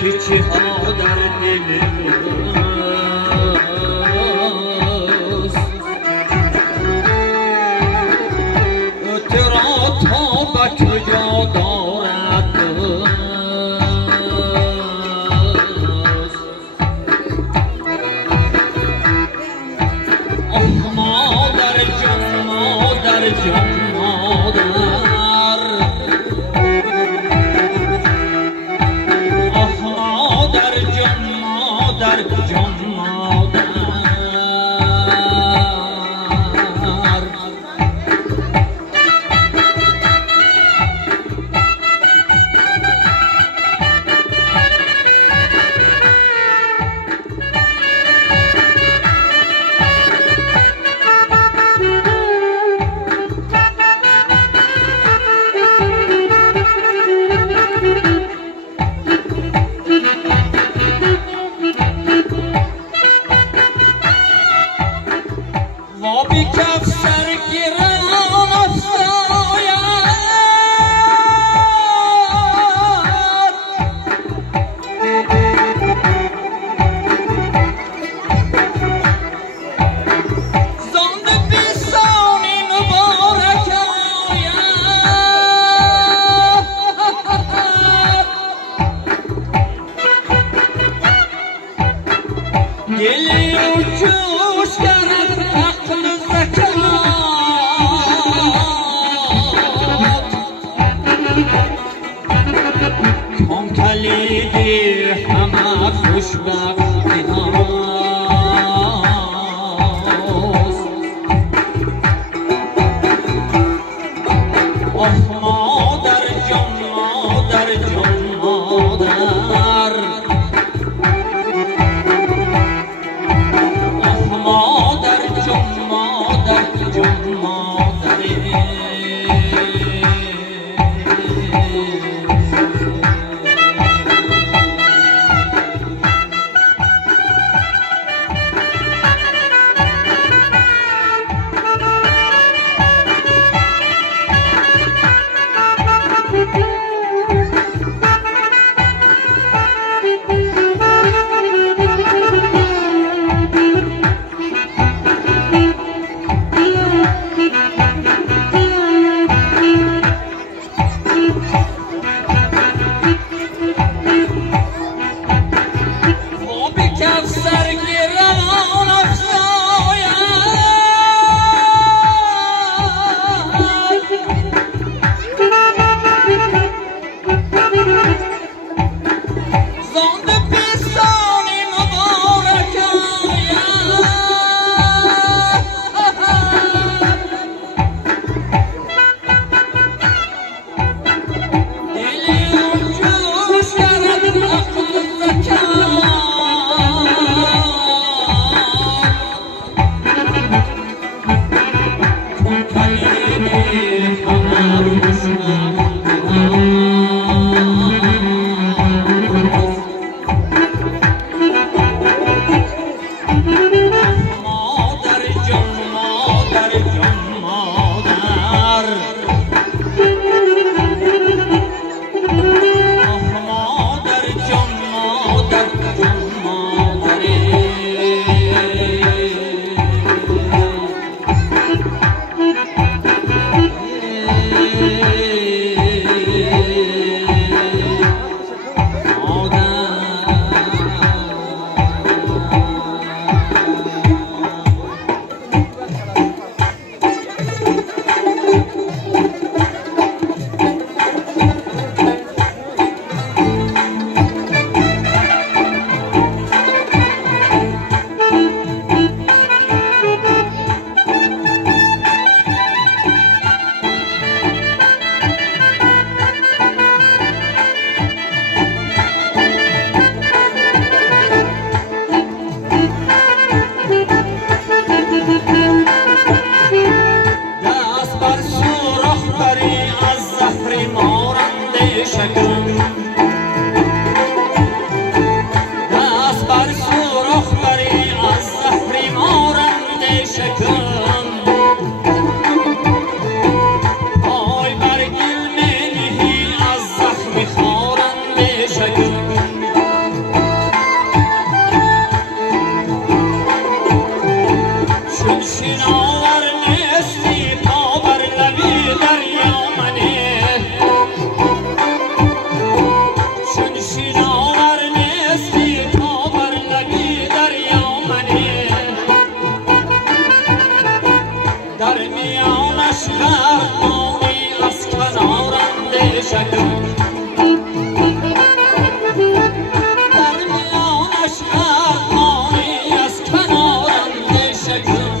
چیچی ها در دل ماست ترا تا به کجا دارد مادر جان مادر جان مادر مادر جان مادر جان مادر وابی کف سر گران افزاید زند بیسانی مبارک آید گلی و جوش کرد عقل زکات کن کلیدی همه خوشبختی هاست مادر جان مادر جان مادر مادر جان مادر جان مادر میانش خرمانی از کنار اندیشه کن در میانش خرمانی از کنار اندیشه کن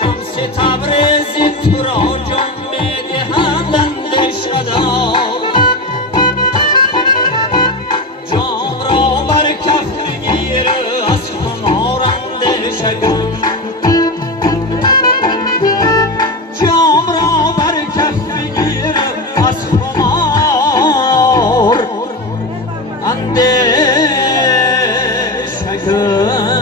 شمس تبریزی تو را جان میدهند اندیشه دار جام را بر کف بگیر از خمار اندیشه کن جام را بر کف بگیر از خمار اندیشه کن